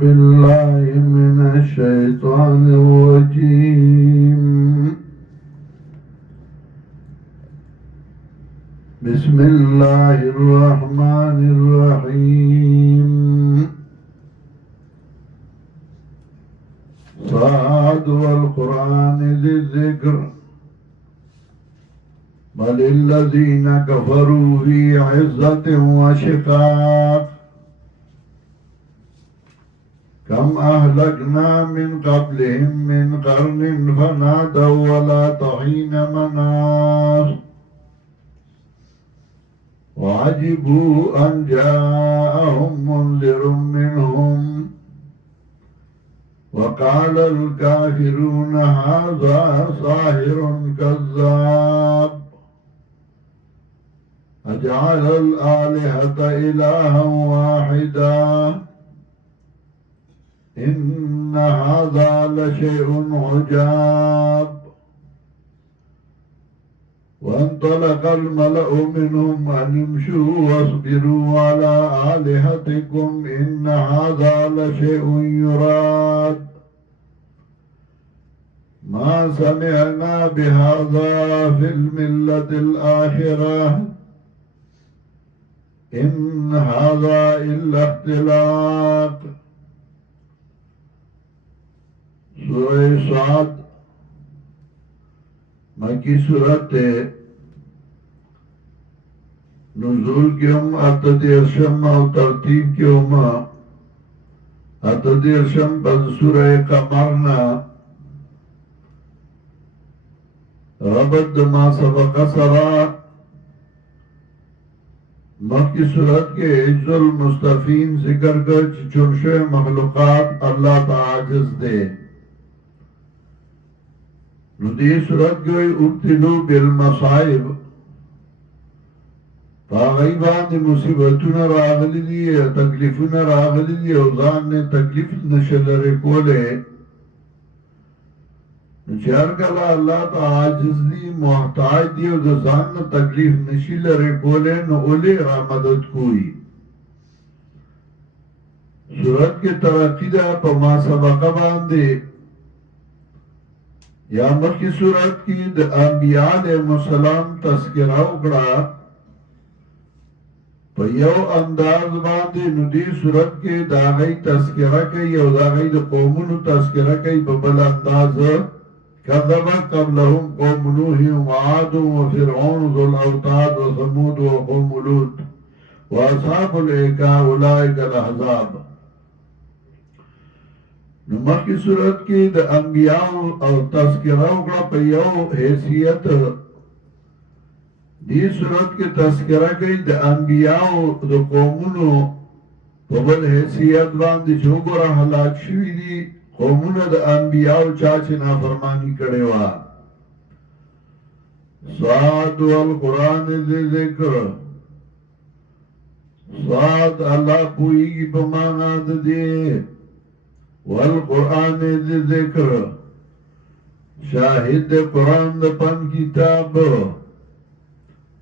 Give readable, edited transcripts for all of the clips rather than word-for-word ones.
بالله من الشيطان الرجيم. بسم الله الرحمن الرحيم. صاد والقرآن ذي الذكر بل الذين كفروا في عزة وشقاق كم أهلكنا من قبلهم من قرن فنادوا ولا طحين مناص وعجبوا أن جاءهم منذر منهم وقال الكافرون هذا ساحر كذاب أجعل الآلهة إلها واحدا إن هذا لشيء عجاب. وانطلق الملأ منهم أن امشوا واصبروا على آلهتكم إن هذا لشيء يراد ما سمعنا بهذا في الملة الآخرة إن هذا إلا اختلاق. سورہ صاد مکی صورت نزول کی اتدیرشم او ترتیب کی اتدیرشم پس سورہ قمرنا ربط ما سبق سرا مکی صورت کے عجز المستفین ذکر کر چنشو مخلوقات اللہ تعاجز دے. ندی صورت کوئی ابتلو بالمصائب فاغیبان دی مصیبتون راغلی دی تکلیفون راغلی دی اوزان نے تکلیف نشل رکولے چارکلا اللہ تا عاجز دی محتاج دی اوزان نے تکلیف نشل رکولے نو اولی را مدد کوئی. صورت کے ترقی دا پا ما سبقہ باندے یا مخی صورت کی دا انبیاء علیہ السلام تذکرہ اکڑا پا یو انداز باندے ندی صورت کے دا غی تذکرہ کئی او دا غی دا قومونو تذکرہ کئی ببل انداز کذب قبلهم قوم نوح وعاد وفرعون ذو الاوتاد وثمود وقوم لوط واصحاب الایکا اولئک الاحزاب. نمخ کی صورت کی دا انبیاء اور تذکرہ اکڑا پا یو حیثیت دی صورت کی تذکرہ کی دا انبیاء دا قومونو پا بل حیثیت باندی چوکورا حلاک شوی دی قومونو دا انبیاء چاچے نافرمانی کڑے وا. صاد والقرآن ذی ذکر صاد اللہ پوئی کی پمانا دے والقرآن ذی ذکر شاہد قرآن دا پن کتاب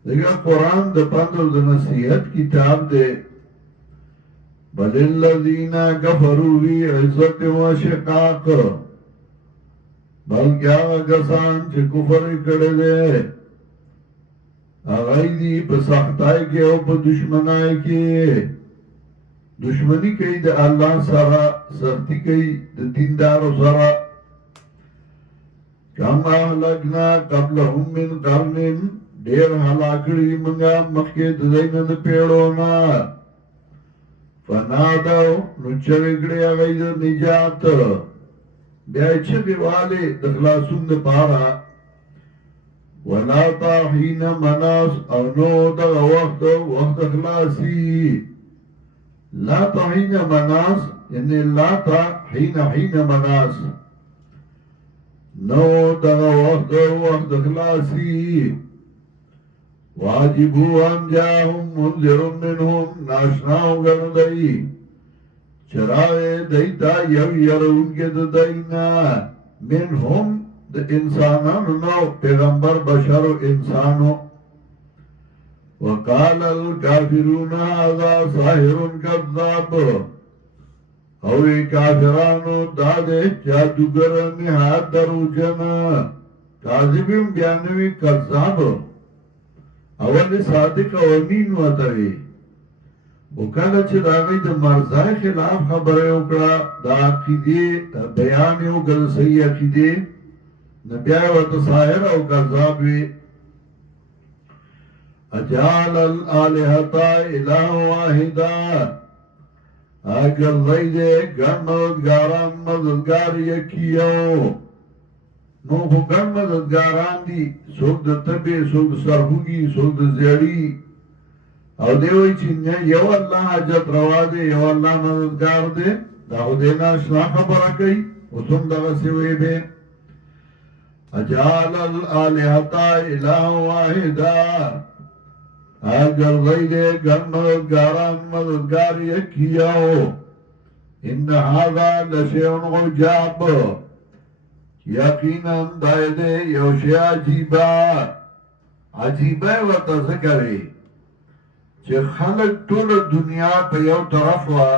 دیکھا قرآن دا پن دا نصیحت کتاب دے بل الذین کفروا فی عزت و شقاق بلکہ آغا کسان چھ کفر کڑے دے آغای دی پساختائی کے او پا دشمنائی کے دشمنی کئی دا اللہ سرا سختی کئی دا دیندارو سرا. کم احلقنا قبلهم من قرن دیر حلاکڑی منگا مخی دزین دا پیڑونا فنادو نچوکڑی آگئی دا نجات بیائی چھبی والے دخلاسون دا پارا ولا طاحین مناس او نو دا وقت اخلاسی لا طحین مناس یعنی لا تا حین مناس نو دا وقت اخلاسی واجبو ان جاہم منذر منہم ناشناو گردئی چرائے دیتا یو یرون کے دائینا منہم دا انسانانو نو پیغمبر بشر و انسانو وقال الكافرون هذا ساحر كذاب اوی کافرانو داده جادوگر نهاد دروجن کاذبیم بیانوی کذاب اول صادق و امین وطوی وکاله چې د هغوی د مرزای خلاف خبره وکړه د عقیدې بیان یې وکړه د صحیح عقیدې نو بیا یې ورته ساحر او کذاب وي اجعل الالهة اله واحدا اگر ځای دی ګڼ مددګاران مددګار یکیو نو خو ګڼ مددګاران دي څوک د تبې څوک د سرهوږي څوک د زیړي او دی وایي چې یو الله حاجت روا دی یو الله مددګار دی دا خو دی نه اشنا خبره کوي اوس هم دغسې وی دی اجعل الالهة اله واحدا اگر ځای دی ګڼ مددګاران مددګار یکیو ان هذا لشیء عجاب یقینا دای دی یو شی عجیبه عجیبه ورته ذکر وي چې خلق ټول دنیا په یو طرف وا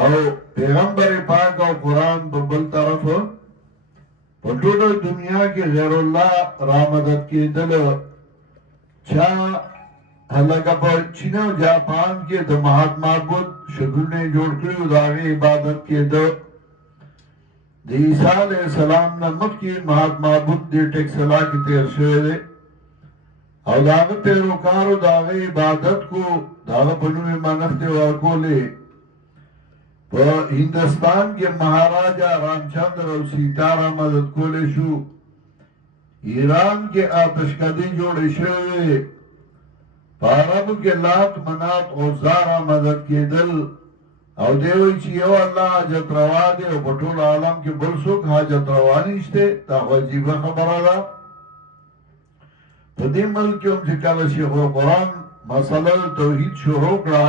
او پیغمبر پاک او قرآن په بل طرف په ټول دنیا کې غیر الله را مدد کېدل چا لکه په چین او جاپان کې د مهاتما بدھ شکلونه جوړ کړي او د هغې عبادت کېده د عیسی علیه السلام نه مخکې مهاتما بدھ دې ټیکسلا کې تیر شوی دی او د هغه پیروکارو د هغې عبادت کو د هغه په نوم یې منښتې ورکولې په هندوستان کې مهاراجا رامچندر او سیتا را مدد کولی شو ایران کې آتشکدې جوړې شوې په عربو کې لات منات عزا را مدد کېدل او دی وایي چې یو الله حاجت روا دی او په ټول عالم کې بل څوک حاجت روا نشته دا خو عجیبه خبره ده په دې ملک کې هم چې کله شیخ القرآن مسله توحید شروع کړه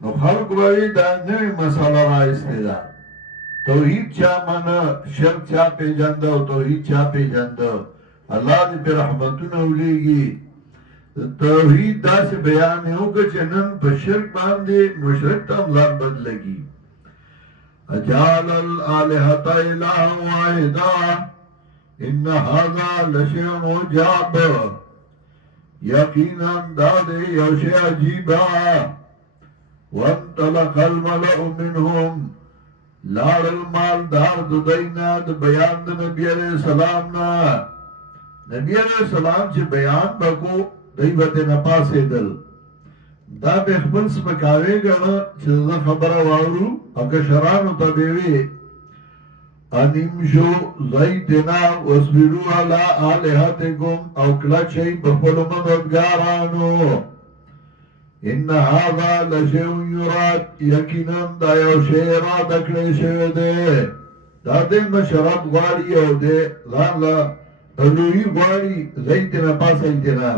نو خلق به وایي دا نوې مسله رایستې ده توحید چا منه شرک چا پېژنده او توحید چا پېژنده الله دې پرې رحمتونه ولیږي توحید داسې بیان یې وکړه چې نن په شرک باندې مشرک ته هم ځان بد لګي اجعل الالهة اله واحدا ان هذا لشیء عجاب یقینا دا دی یو شی عجیبه وانطلق الملأ منهم لاړ المالدار د دینا د بیان د نبی علیہ السلام نه نبی علیہ السلام چې بیان وکړو دی به نه پاسېدل دا به خپل سپکاوی ګڼه چې زه خبره واورو او کشرانو ته به وي انیمشو زیدنا واسبرو علی آلهتکم او کلک شئ په خپلو مددګارانو ان هذا لشیء یراد یقینا دا یو شی اراده کړی شوی دی دا د مشرب غواړي او د ځان له لوی غواړي زیدنا پاسېدنه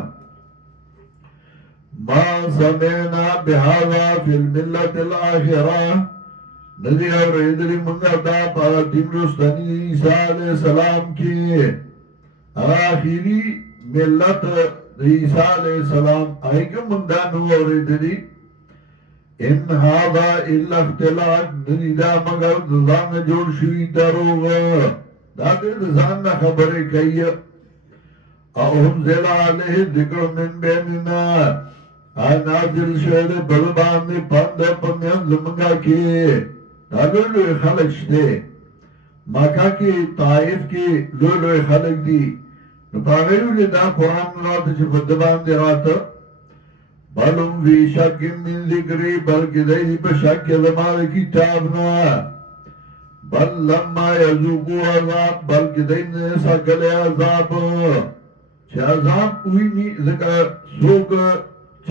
ما سمعنا بهذا في الملة الآخرة ندی اوریدلی منگا دا پا دین رستنی عیسیٰ علیہ السلام کی آخری ملت عیسیٰ علیہ السلام آئی که منگا نو اوریدلی ان هذا الا اختلاق ندی دا مگر دزان جوڑ شوی دروغ دا دزان خبری کئی اهم زیلا علیہ ذکر من بیننا نازل شهر بلبانی پند پمیان زمنگا کی دا لوی خلق شده مکہ کی طائف کی لوی خلق دی نو پاگیو لی دا قرآن راتا چه فدبان دی راتا بلم فی شک من ذکری بلکہ دی پا شک زمان کتابنا بل لما یزوکو عذاب بلکہ دی نیسا کلی عذاب چه عذاب کوئی نی ذکر سوک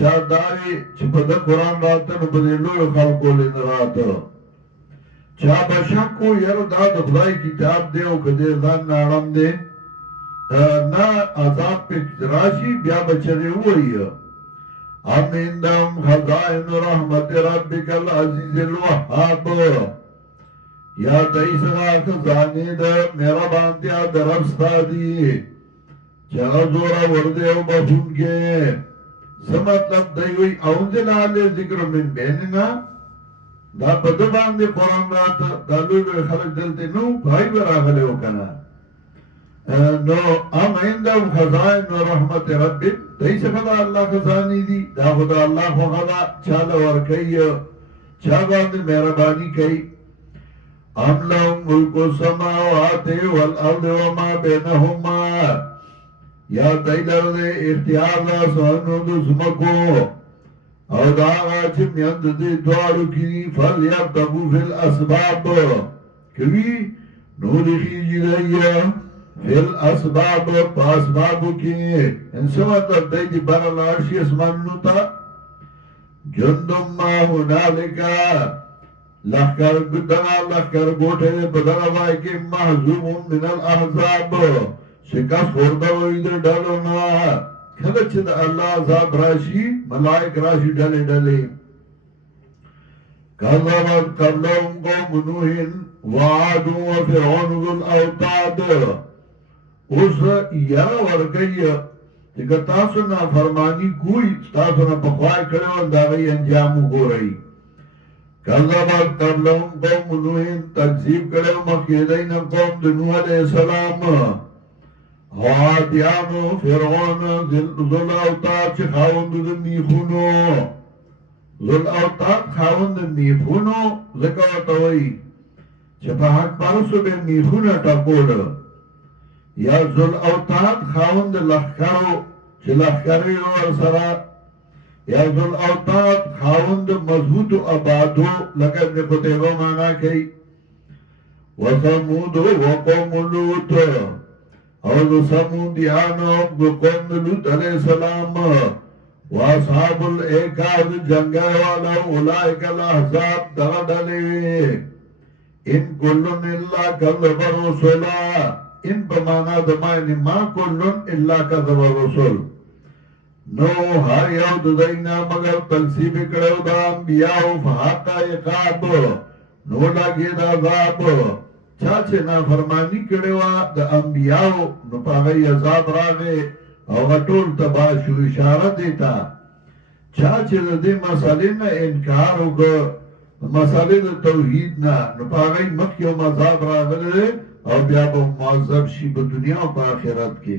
چا داری چه پا قرآن راتا نو پا دی لوی خلقو لین راتا چا بشک کو یرو دا خدای کتاب دے او کدی ځان نارم دے نا عذاب پہ راشی بیا بچره ہوئی امندم خزائن رحمت ربک العزیز الوهاب یا دیسنا خزانی دا میرا بانتیا دربستا دی چا زورا ورده او بخون کے سمطلب دیوی اونزل آلے ذکر من بیننا دا په ده باندې قرآن راته دا لوی لوی خلک دلته نو پای به راغلی و که نه نو ام عندهم خزائن رحمت ربک دی څخه د الله خزانې دي دا خو د الله خوښه ده چاله ورکوي چا باندې مهرباني کوي ام لهم ملک السماوات والارض وما بینهما یا دی لرده اختیار د آسمانونو د ځمکو او دا هغه چې میند دې دواړو کې دي فلیرتقوا فی الاسباب کوي نو د خیجي دی فی الاسباب په اسبابو کې انسان مطلب دی چې بره لاړ شي اسمانونو ته جندم ما هنالک لښکر دغه لښکر ګوټی دی په دغه ځای کې محزوم من الاحزاب شکست خورده وي د ډلو نه کله چې د الله عذاب راشي ملائک راشي ډلې ډلې کذبت قبلهم قوم نوح وعاد وفرعون ذو الاوتاد اوس یاره ورکوي چې که تاسو نافرماني کوئ تاسو نه پخوا یې کړی وو د هغوی انجام وګورئ کذبت قبلهم قوم نوح تکذیب کړی و مخکې دی نه قوم د نوح علیه السلام عادیانو فرعون ذل اوتاد چې خاوند د میخونو ذل اوتاد خاوند د میخونو ځکه ورته وایي چې په حق پرستو به میخونه ټکول یا ذل اوتاد خاوند لښکرو چې لښکرې ورسره یا ذل اوتاد خاوند مضبوطو آبادو لکه ابن قتیبه معنا کوي وثمود وقوم لوط او د سمودیانو د قوم د لوط علیہ السلام واصحاب الایکاد جنگای والا اولئک الاحزاب دغه ډلې ان کلن الا کذب الرسل ان بمانا د معنی ما کلن الا کذب الرسل نو هر یو د دینا مگر تکذیب کړو د انبیاء فحق عقاب نو لګي د عذاب چا چې نافرمانی کړې وه د انبیاو نو په هغه یې عذاب راغی او هغه ټول تباه شو اشاره دی ته چا چې د دې مسلې نه انکار وکړ مسلې د توحید نه نو په هغه یې مخکې هم عذاب راغلی او بیا به معذب شي په دنیا او په آخرت کې